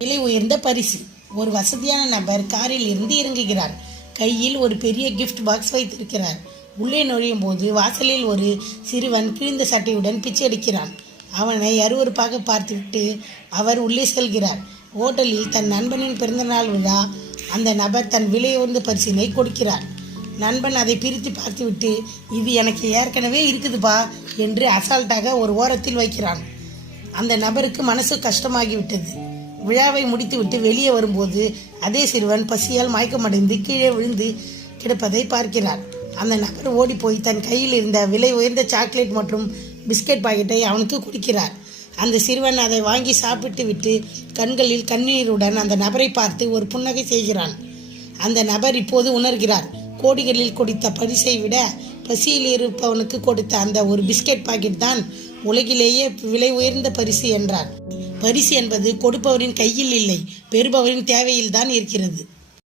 விலை உயர்ந்த பரிசு. ஒரு வசதியான நபர் காரில் இருந்து இறங்குகிறார். கையில் ஒரு பெரிய கிஃப்ட் பாக்ஸ் வைத்திருக்கிறார். உள்ளே நுழையும் போது வாசலில் ஒரு சிறுவன் கிழிந்த சட்டையுடன் பிச்சை எடுக்கிறான். அவனை அருவருப்பாக பார்த்துவிட்டு அவர் உள்ளே செல்கிறார். ஹோட்டலில் தன் நண்பனின் பிறந்தநாள் விழா. அந்த நபர் தன் விலை உயர்ந்த பரிசினை கொடுக்கிறார். நண்பன் அதை பிரித்து பார்த்துவிட்டு, இது எனக்கு ஏற்கனவே இருக்குதுப்பா என்று அசால்ட்டாக ஒரு ஓரத்தில் வைக்கிறான். அந்த நபருக்கு மனசு கஷ்டமாகிவிட்டது. விழாவை முடித்துவிட்டு வெளியே வரும்போது அதே சிறுவன் பசியால் மயக்கமடைந்து கீழே விழுந்து கிடப்பதை பார்க்கிறார். அந்த நபர் ஓடிப்போய் தன் கையில் இருந்த விலை உயர்ந்த சாக்லேட் மற்றும் பிஸ்கட் பாக்கெட்டை அவனுக்கு கொடுக்கிறார். அந்த சிறுவன் அதை வாங்கி சாப்பிட்டு விட்டு கண்களில் கண்ணீருடன் அந்த நபரை பார்த்து ஒரு புன்னகை செய்கிறான். அந்த நபர் இப்போது உணர்கிறார், கோடிகளில் கொடுத்த பரிசை விட பசியில் இருப்பவனுக்கு கொடுத்த அந்த ஒரு பிஸ்கட் பாக்கெட் தான் உலகிலேயே விலை உயர்ந்த பரிசு என்றார். பரிசு என்பது கொடுப்பவரின் கையில் இல்லை, பெறுபவரின் தேவையில் தான் இருக்கிறது.